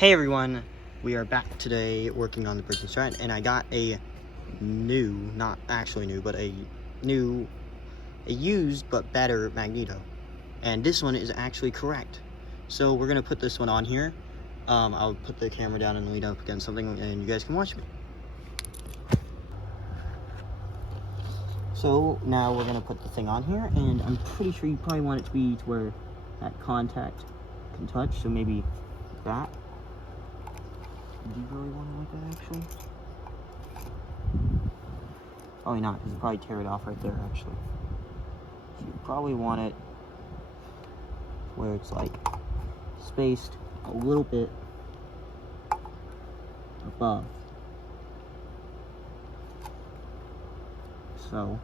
Hey everyone, we are back today working on the Prison Strat, and I got a new, not actually new, but a used but better magneto. And this one is actually correct. So we're gonna put this one on here. I'll put the camera down and lean up against something and you guys can watch me. So now we're gonna put the thing on here, and I'm pretty sure you probably want it to be to where that contact can touch, so maybe that. Do you really want it like that, actually? Probably not, because you probably tear it off right there, actually. So you probably want it where it's like spaced a little bit above. So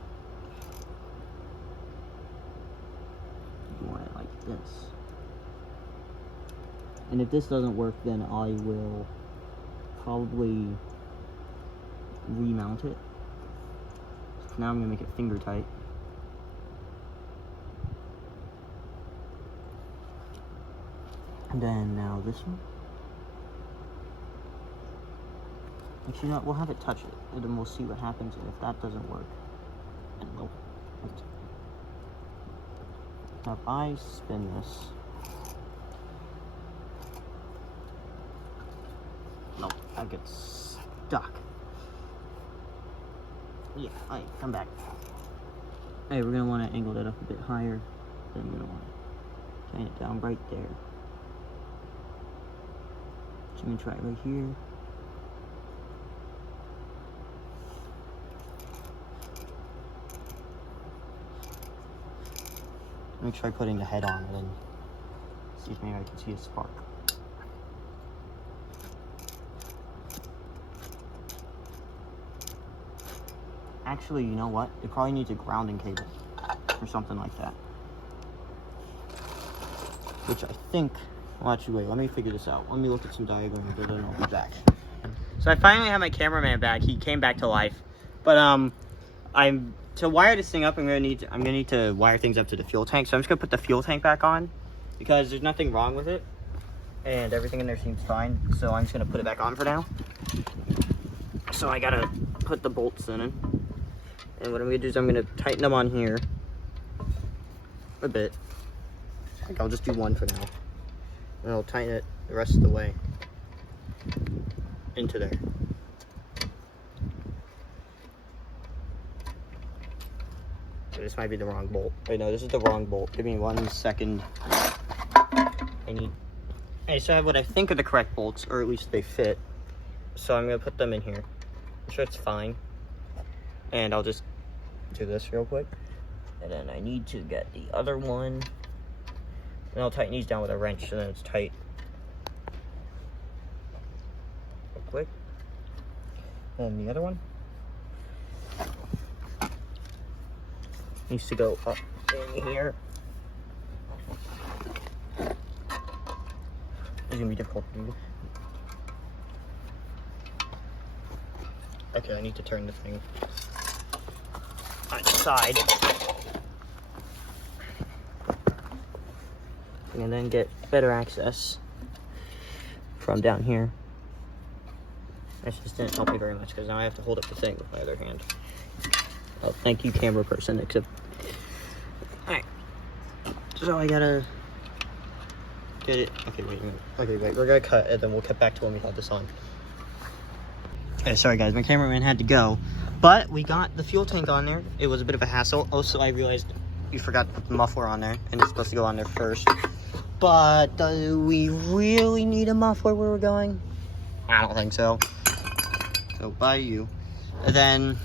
you want it like this. And if this doesn't work, then I will probably remount it. So now I'm gonna make it finger tight. And then now this one. Actually, no, we'll have it touch it, and then we'll see what happens. And if that doesn't work, then we'll. Now if I spin this. No, I get stuck. Yeah, alright, come back. Hey, we're gonna want to angle that up a bit higher. Then we're gonna want to tighten it down right there. So I'm gonna try it right here. Let me try putting the head on it and see if maybe I can see a spark. Actually, you know what? It probably needs a grounding cable or something like that. Which I think, well actually wait, let me figure this out. Let me look at some diagrams and then I'll be back. So I finally have my cameraman back. He came back to life. But to wire this thing up, I'm gonna need to wire things up to the fuel tank. So I'm just gonna put the fuel tank back on because there's nothing wrong with it. And everything in there seems fine. So I'm just gonna put it back on for now. So I gotta put the bolts in it. And what I'm gonna do is I'm gonna tighten them on here a bit. Like I'll just do one for now. And I'll tighten it the rest of the way into there. So this might be the wrong bolt. Wait, no, this is the wrong bolt. Give me 1 second. Okay, so I have what I think are the correct bolts, or at least they fit. So I'm gonna put them in here. I'm sure it's fine. And I'll just do this real quick. And then I need to get the other one. And I'll tighten these down with a wrench so then it's tight. Real quick. And the other one needs to go up in here. It's gonna be difficult to do. Okay, I need to turn the thing on its side. And then get better access from down here. This just didn't help me very much because now I have to hold up the thing with my other hand. Oh, thank you, camera person, except. Alright. So I gotta get it. Okay, wait. We're gonna cut and then we'll cut back to when we have this on. Okay, sorry guys, my cameraman had to go. But we got the fuel tank on there. It was a bit of a hassle. Also, I realized we forgot to put the muffler on there, and it's supposed to go on there first. But do we really need a muffler where we're going? I don't think so. So, bye you. And then,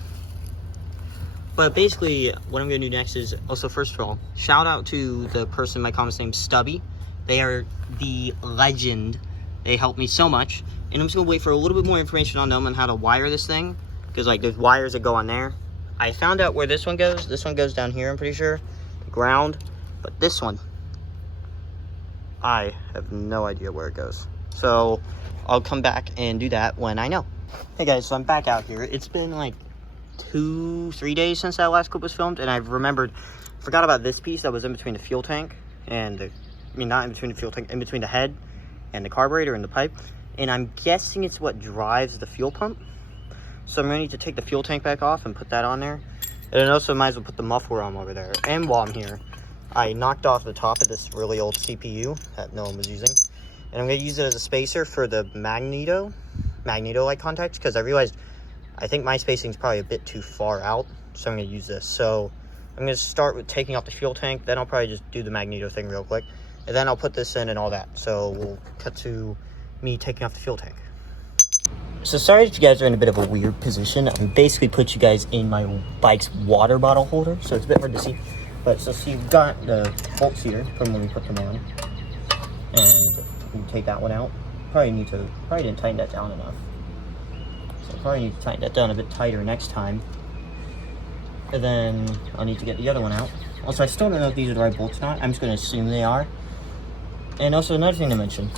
but basically, what I'm gonna do next is, also first of all, shout out to the person in my comments named Stubby. They are the legend. They helped me so much. And I'm just gonna wait for a little bit more information on them on how to wire this thing. Because like there's wires that go on there. I found out where this one goes. This one goes down here, I'm pretty sure. The ground. But this one, I have no idea where it goes. So I'll come back and do that when I know. Hey guys, so I'm back out here. It's been like 2-3 days since that last clip was filmed. And I've forgot about this piece that was in between the fuel tank and not in between the fuel tank, in between the head and the carburetor and the pipe. and I'm guessing it's what drives the fuel pump. So I'm gonna need to take the fuel tank back off and put that on there. And then also might as well put the muffler on over there. And while I'm here, I knocked off the top of this really old CPU that no one was using. And I'm gonna use it as a spacer for the magneto light contacts, because I realized I think my spacing is probably a bit too far out. So I'm gonna use this. So I'm gonna start with taking off the fuel tank, then I'll probably just do the magneto thing real quick. And then I'll put this in and all that. So we'll cut to me taking off the fuel tank. So sorry that you guys are in a bit of a weird position. I basically put you guys in my bike's water bottle holder, so it's a bit hard to see. But so see, you've got the bolts here from when we put them on. And you take that one out. Probably didn't tighten that down enough. So probably need to tighten that down a bit tighter next time. And then I'll need to get the other one out. Also, I still don't know if these are the right bolts or not. I'm just going to assume they are. And also another thing to mention.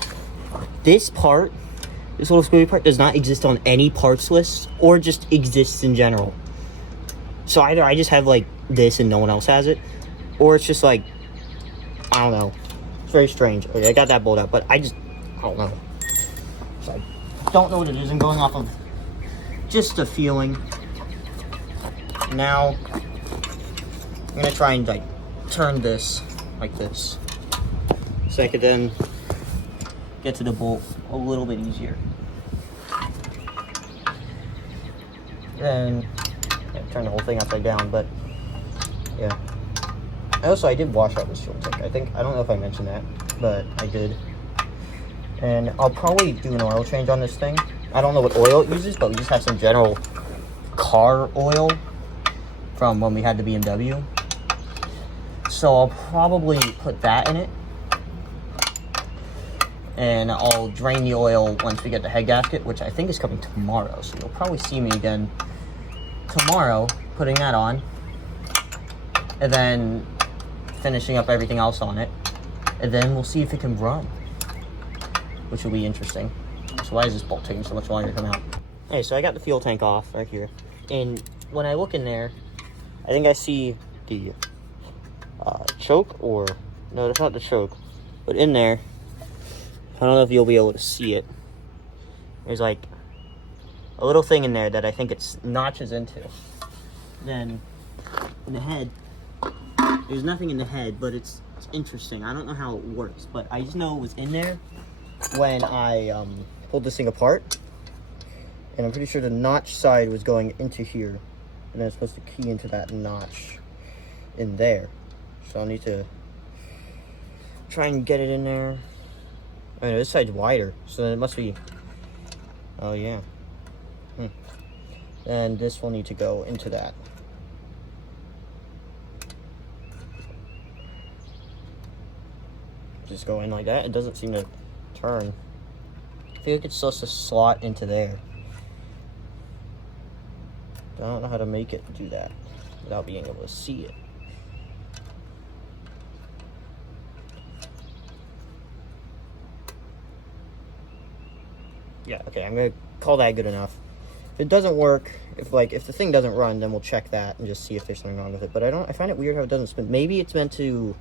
This little squiggly part does not exist on any parts list or just exists in general. So either I just have like this and no one else has it, or it's just like, I don't know. It's very strange. Okay, I got that bolt out, but I don't know. So I don't know what it is. I'm going off of just a feeling. Now, I'm gonna try and like turn this like this, so I could then get to the bolt a little bit easier. Then turn the whole thing upside down, but yeah. I did wash out this fuel tank. I don't know if I mentioned that, but I did. And I'll probably do an oil change on this thing. I don't know what oil it uses, but we just have some general car oil from when we had the BMW. So I'll probably put that in it. And I'll drain the oil once we get the head gasket, which I think is coming tomorrow. So you'll probably see me again tomorrow putting that on. And then finishing up everything else on it. And then we'll see if it can run, which will be interesting. So why is this bolt taking so much longer to come out? Okay, so I got the fuel tank off right here. And when I look in there, I think I see the choke, or no, that's not the choke. But in there, I don't know if you'll be able to see it. There's like a little thing in there that I think it notches into. Then in the head, there's nothing in the head, but it's interesting. I don't know how it works, but I just know it was in there when I pulled this thing apart. And I'm pretty sure the notch side was going into here, and then it's supposed to key into that notch in there. So I'll need to try and get it in there. I know this side's wider, so it must be. Oh yeah. And this will need to go into that. Just go in like that. It doesn't seem to turn. I feel like it's supposed to slot into there. I don't know how to make it do that without being able to see it. Yeah, okay, I'm gonna call that good enough. If it doesn't work, if the thing doesn't run, then we'll check that and just see if there's something wrong with it. But I find it weird how it doesn't spin. Maybe it's meant to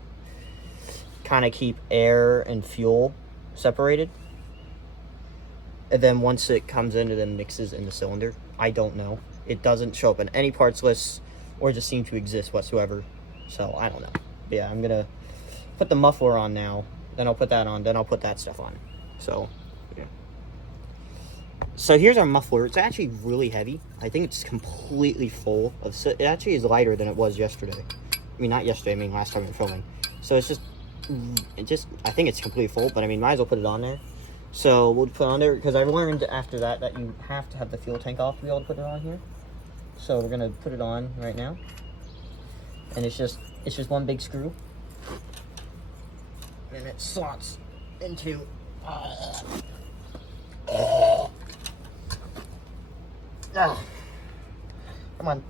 kind of keep air and fuel separated. And then once it comes in, it then mixes in the cylinder. I don't know. It doesn't show up in any parts lists or just seem to exist whatsoever. So I don't know. But yeah, I'm gonna put the muffler on now. Then I'll put that on. Then I'll put that stuff on. So yeah. So here's our muffler. It's actually really heavy. I think it's completely full of. It actually is lighter than it was yesterday. I mean, not yesterday. I mean, last time we were filming. So it's just. I think it's completely full. But I mean, might as well put it on there. So we'll put it on there because I've learned after that you have to have the fuel tank off to be able to put it on here. So we're gonna put it on right now. And it's just one big screw. And it slots into. Come on.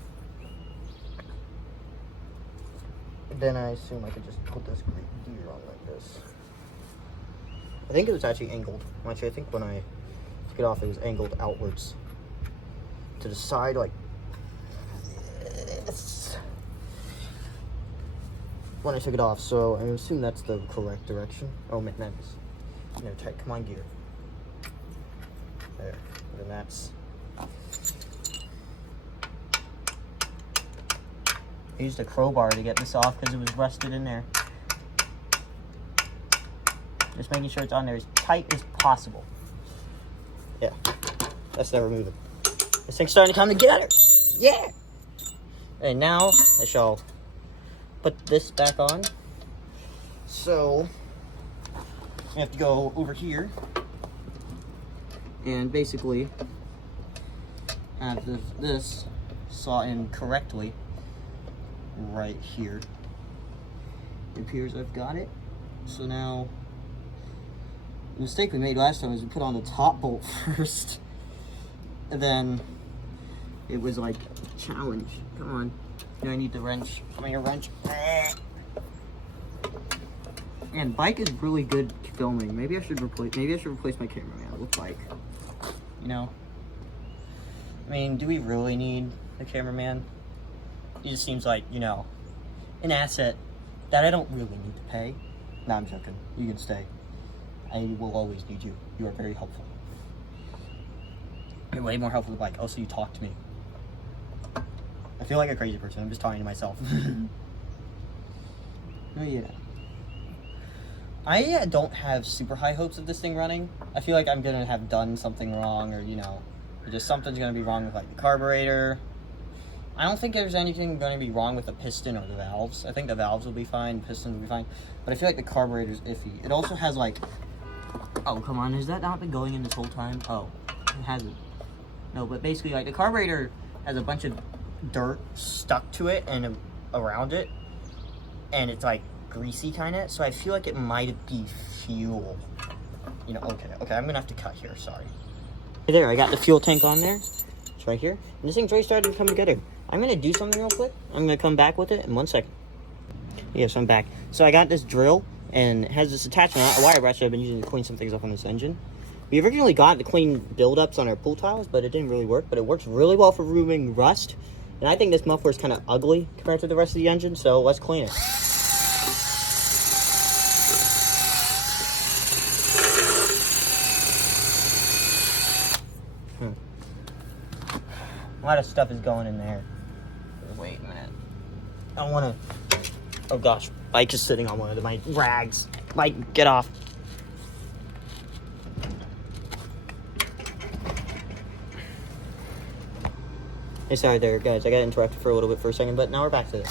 Then I assume I could just put this gear on like this. I think it was actually angled. Actually, I think when I took it off, it was angled outwards to the side, like this. When I took it off, so I assume that's the correct direction. Oh, man, that's tight. Come on, gear. There. And that's... I used a crowbar to get this off because it was rusted in there. Just making sure it's on there as tight as possible. Yeah. That's never moving. This thing's starting to come together. Yeah! And now I shall put this back on. So we have to go over here and basically have this saw in correctly right here. It appears I've got it. So now, the mistake we made last time was we put on the top bolt first, and then it was like a challenge. Come on, I need the wrench. Come here, wrench. And bike is really good filming. Maybe I should replace my cameraman with bike. You know, I mean, do we really need a cameraman? He just seems like, you know, an asset that I don't really need to pay. No, I'm joking. You can stay. I will always need you. You are very helpful. You're way more helpful than bike. Also, you talk to me. I feel like a crazy person. I'm just talking to myself. Oh, yeah. I don't have super high hopes of this thing running. I feel like I'm gonna have done something wrong, or, you know, or just something's gonna be wrong with, like, the carburetor. I don't think there's anything going to be wrong with the piston or the valves. I think the valves will be fine, pistons will be fine. But I feel like the carburetor's iffy. It also has, like... Oh, come on. Has that not been going in this whole time? Oh, it hasn't. No, but basically, like, the carburetor has a bunch of dirt stuck to it and around it. And it's, like, greasy, kind of. So I feel like it might be fuel. You know, okay, I'm going to have to cut here. Sorry. Hey there, I got the fuel tank on there. It's right here. And this thing's really starting to come together. I'm going to do something real quick. I'm going to come back with it in 1 second. Yes, I'm back. So I got this drill, and it has this attachment, a wire brush I've been using to clean some things up on this engine. We originally got to clean buildups on our pool tiles, but it didn't really work. But it works really well for removing rust. And I think this muffler is kind of ugly compared to the rest of the engine, so let's clean it. A lot of stuff is going in there. Wait a minute. I don't want to... Oh gosh, bike is sitting on one of my rags. Bike, get off. Hey, sorry there, guys. I got interrupted for a little bit for a second, but now we're back to this.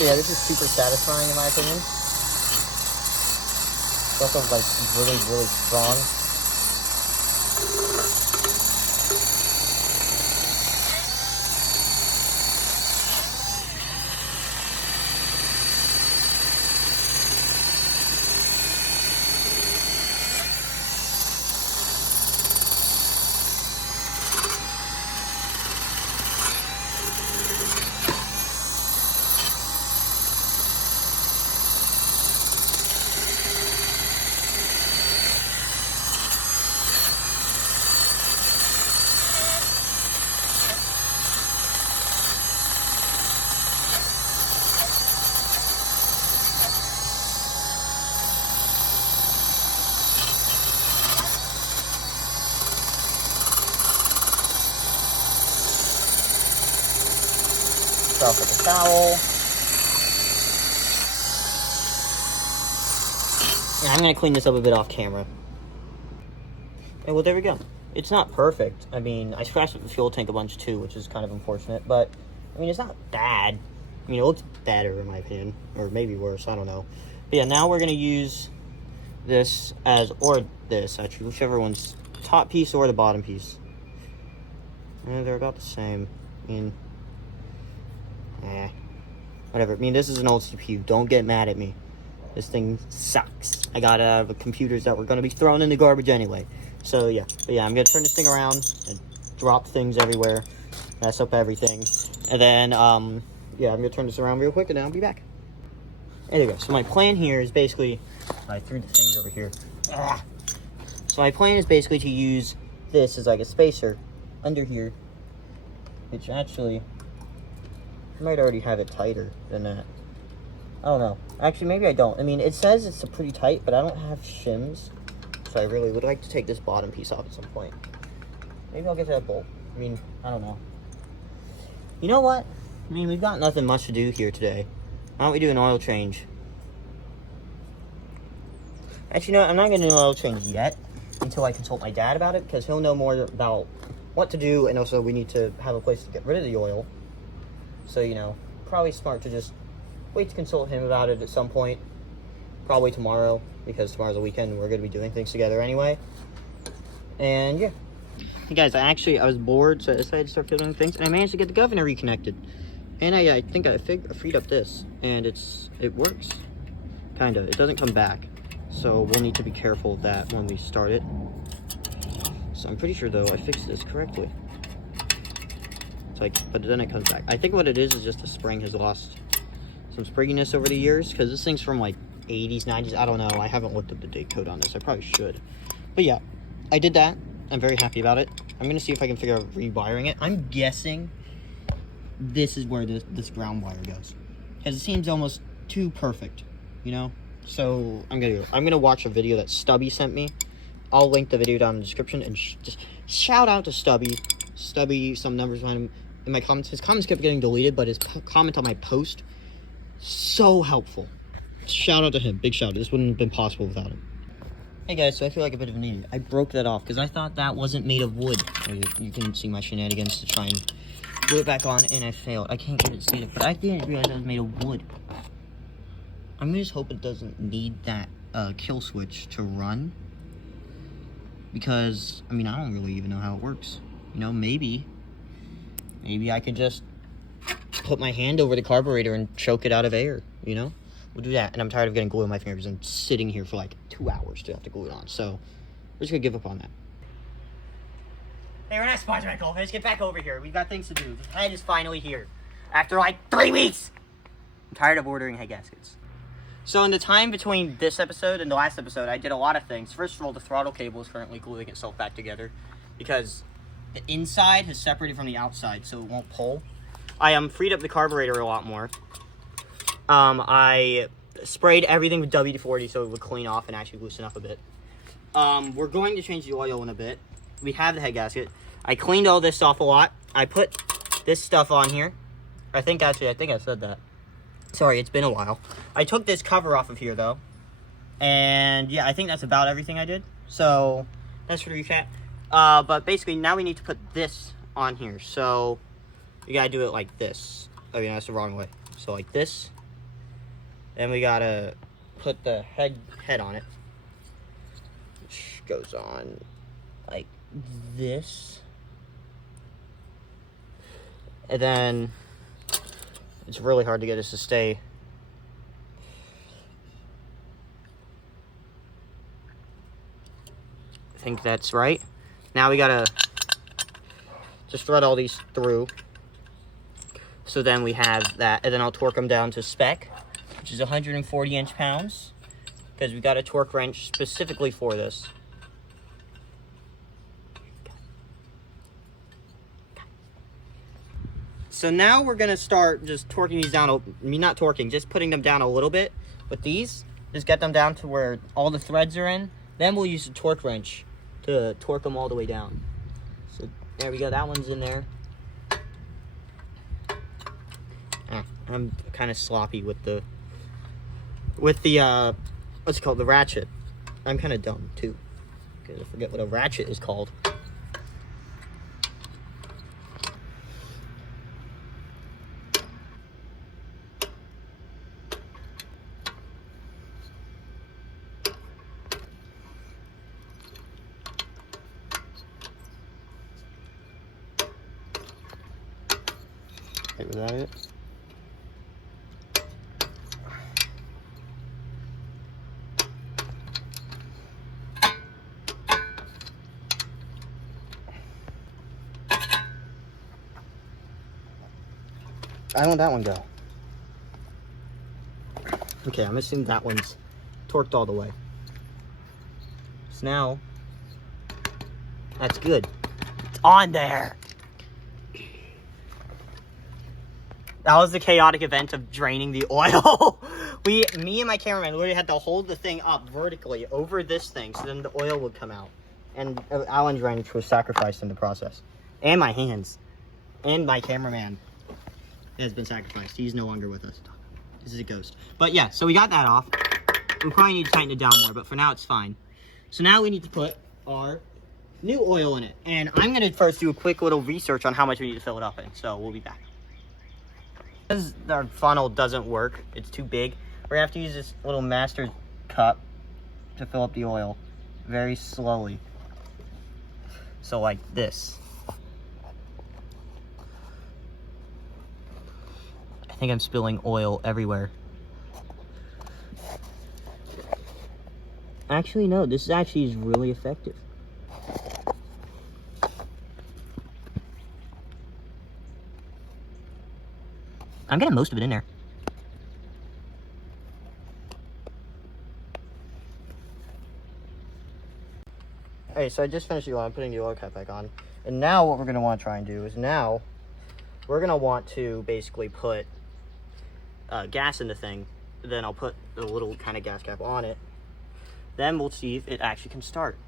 Yeah, this is super satisfying in my opinion. It's also like really, really strong. Off with a towel. And I'm going to clean this up a bit off camera. Okay, well, there we go. It's not perfect. I mean, I scratched up the fuel tank a bunch too, which is kind of unfortunate. But, I mean, it's not bad. I mean, it looks better in my opinion. Or maybe worse, I don't know. But yeah, now we're going to use this as, or this actually, whichever one's top piece or the bottom piece. And they're about the same. I mean... whatever. I mean, this is an old CPU. Don't get mad at me. This thing sucks. I got computers that were going to be thrown in the garbage anyway. So, yeah. But, yeah, I'm going to turn this thing around and drop things everywhere. Mess up everything. And then, yeah, I'm going to turn this around real quick and then I'll be back. There you go. So, my plan here is basically... I threw the things over here. So, my plan is basically to use this as like a spacer under here. Which actually... I might already have it tighter than that. I don't know. Actually, maybe I don't. I mean, it says it's pretty tight, but I don't have shims. So I really would like to take this bottom piece off at some point. Maybe I'll get that bolt. I mean, I don't know. You know what? I mean, we've got nothing much to do here today. Why don't we do an oil change? Actually, no, I'm not going to do an oil change yet until I consult my dad about it, because he'll know more about what to do, and also we need to have a place to get rid of the oil. So, you know, probably smart to just wait to consult him about it at some point. Probably tomorrow, because tomorrow's a weekend and we're going to be doing things together anyway. And yeah. Hey guys, I was bored, so I decided to start doing things, and I managed to get the governor reconnected. And I think I freed up this, and it works. Kinda. It doesn't come back. So we'll need to be careful of that when we start it. So I'm pretty sure, though, I fixed this correctly. It's like, but then it comes back. I think what it is just the spring has lost some springiness over the years, because this thing's from like 80s, 90s. I don't know. I haven't looked up the date code on this. I probably should. But yeah, I did that. I'm very happy about it. I'm going to see if I can figure out rewiring it. I'm guessing this is where this ground wire goes, because it seems almost too perfect, you know? So I'm gonna watch a video that Stubby sent me. I'll link the video down in the description, and just shout out to Stubby. Stubby, some numbers behind him in my comments. His comments kept getting deleted, but his comment on my post, so helpful. Shout out to him. Big shout out. This wouldn't have been possible without him. Hey guys, so I feel like a bit of an idiot. I broke that off because I thought that wasn't made of wood. You can see my shenanigans to try and glue it back on, and I failed. I can't get it to see it, but I didn't realize it was made of wood. I'm just hoping it doesn't need that kill switch to run, because, I mean, I don't really even know how it works. You know, maybe I could just put my hand over the carburetor and choke it out of air, you know? We'll do that, and I'm tired of getting glue on my fingers and sitting here for like 2 hours to have to glue it on, so we're just gonna give up on that. Hey, we're not sponsored by Goldfish. Get back over here. We've got things to do. The head is finally here. After like 3 weeks! I'm tired of ordering head gaskets. So in the time between this episode and the last episode, I did a lot of things. First of all, the throttle cable is currently gluing itself back together because the inside has separated from the outside, so it won't pull. I freed up the carburetor a lot more. I sprayed everything with WD-40 so it would clean off and actually loosen up a bit. We're going to change the oil in a bit. We have the head gasket. I cleaned all this off a lot. I put this stuff on here. I think I said that. Sorry, it's been a while. I took this cover off of here, though. And, yeah, I think that's about everything I did. So, that's for the recap. But basically, now we need to put this on here. So, you gotta do it like this. I mean, that's the wrong way. So, like this. Then we gotta put the head on it. Which goes on like this. And then it's really hard to get this to stay. I think that's right. Now we gotta just thread all these through. So then we have that, and then I'll torque them down to spec, which is 140 inch-pounds, because we got a torque wrench specifically for this. So now we're gonna start just torquing these down. I mean, not torquing, just putting them down a little bit with these. Just get them down to where all the threads are in. Then we'll use the torque wrench to torque them all the way down. So there we go. That one's in there. I'm kind of sloppy with the what's it called, the ratchet. I'm kind of dumb too, because I forget what a ratchet is called. Okay, was that it? I don't want that one go. Okay, I'm assuming that one's torqued all the way. So now, that's good. It's on there. That was the chaotic event of draining the oil. Me and my cameraman literally had to hold the thing up vertically over this thing so then the oil would come out. And Alan's wrench was sacrificed in the process. And my hands. And my cameraman has been sacrificed. He's no longer with us. This is a ghost. But yeah, so we got that off. We probably need to tighten it down more, but for now it's fine. So now we need to put our new oil in it. And I'm going to first do a quick little research on how much we need to fill it up in. So we'll be back. Because our funnel doesn't work, it's too big, we're going to have to use this little master cup to fill up the oil very slowly. So like this. I think I'm spilling oil everywhere. Actually, no, this actually is really effective. I'm getting most of it in there. Okay, so I just finished the oil. I'm putting the oil cap back on. And now what we're going to want to try and do is now we're going to want to basically put gas in the thing. Then I'll put the little kind of gas cap on it. Then we'll see if it actually can start.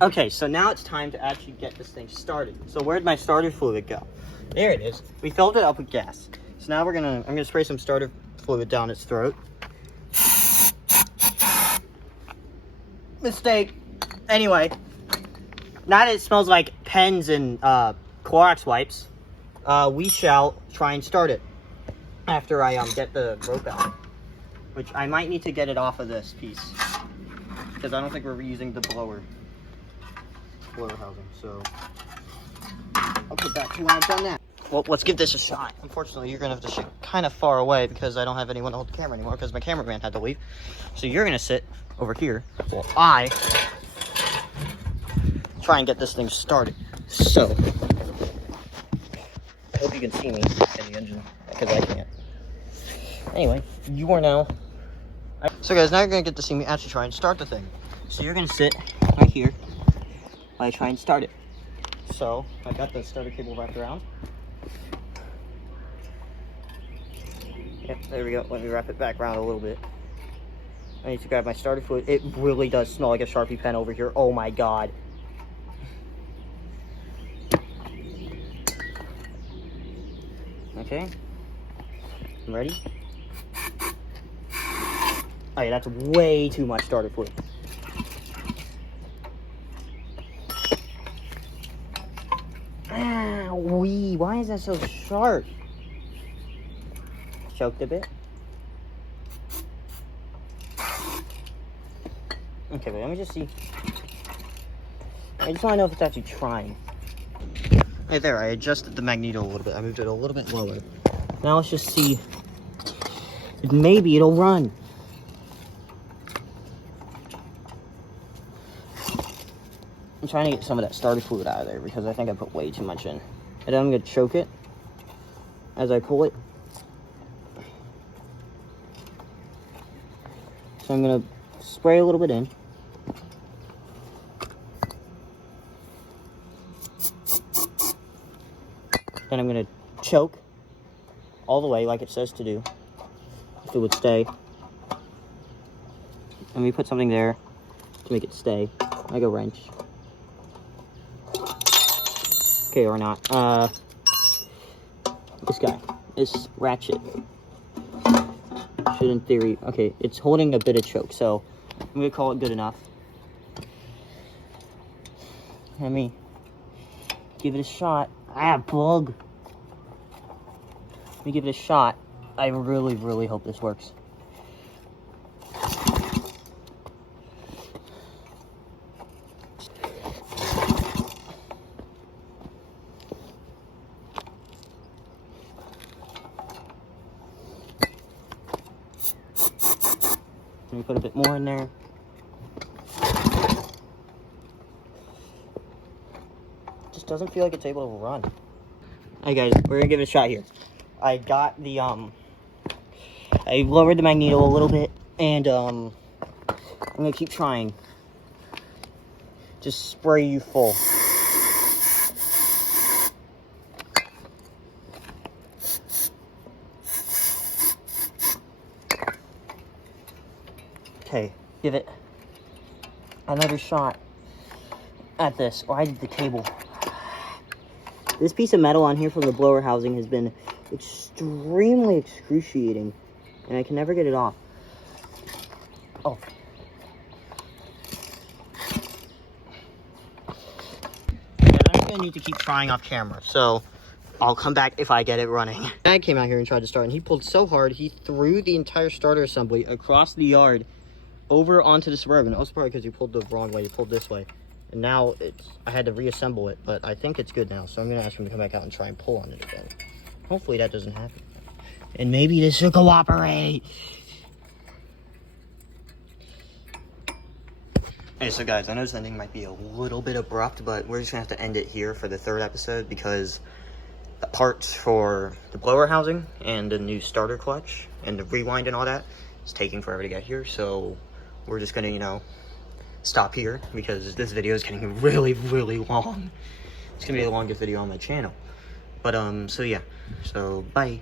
Okay, so now it's time to actually get this thing started. So where'd my starter fluid go? There it is. We filled it up with gas. So now I'm gonna spray some starter fluid down its throat. Mistake. Anyway, now that it smells like pens and Clorox wipes, we shall try and start it after I get the rope out, which I might need to get it off of this piece because I don't think we're reusing the blower housing. So I'll put that to when I've done that. Well, let's give this a shot. Unfortunately, you're gonna have to sit kind of far away because I don't have anyone to hold the camera anymore because my cameraman had to leave. So you're gonna sit over here while I try and get this thing started. So I hope you can see me in the engine because I can't. Anyway, you are now. So guys, now you're gonna get to see me actually try and start the thing. So you're gonna sit right here while I try and start it. So I got the starter cable wrapped around. Yep, there we go. Let me wrap it back around a little bit. I need to grab my starter fluid. It really does smell like a Sharpie pen over here. Oh my god. Okay. I'm ready. Alright, that's way too much starter fluid. Ah, why is that so sharp? Choked a bit. Okay, wait, let me just see. I just want to know if it's actually trying. Hey there, I adjusted the magneto a little bit. I moved it a little bit lower. Now let's just see if maybe it'll run. I'm trying to get some of that starter fluid out of there because I think I put way too much in. And then I'm going to choke it as I pull it. So I'm going to spray a little bit in. Then I'm going to choke all the way like it says to do. If it would stay. And we put something there to make it stay, like a wrench. Okay, or not. This guy. This ratchet. Should in theory... Okay, it's holding a bit of choke, so I'm going to call it good enough. Let me give it a shot. Ah, bug! Let me give it a shot. I really, really hope this works. Let me put a bit more in there. Just doesn't feel like it's able to run. Alright guys, we're gonna give it a shot here. I got the I lowered the magneto a little bit and I'm gonna keep trying. Just spray you full. Okay, give it another shot at this. Or I did the cable. This piece of metal on here from the blower housing has been extremely excruciating, and I can never get it off. Oh. And I'm gonna need to keep trying off camera, so I'll come back if I get it running. Dad came out here and tried to start, and he pulled so hard, he threw the entire starter assembly across the yard over onto the Suburban. It was probably because he pulled the wrong way, he pulled this way. And now I had to reassemble it, but I think it's good now. So I'm gonna ask him to come back out and try and pull on it again. Hopefully that doesn't happen. And maybe this will cooperate. Hey, so guys, I know this ending might be a little bit abrupt, but we're just gonna have to end it here for the 3rd episode because the parts for the blower housing and the new starter clutch and the rewind and all that is taking forever to get here. So we're just gonna, you know, stop here because this video is getting really, really long. It's gonna be the longest video on my channel. But so yeah, so bye.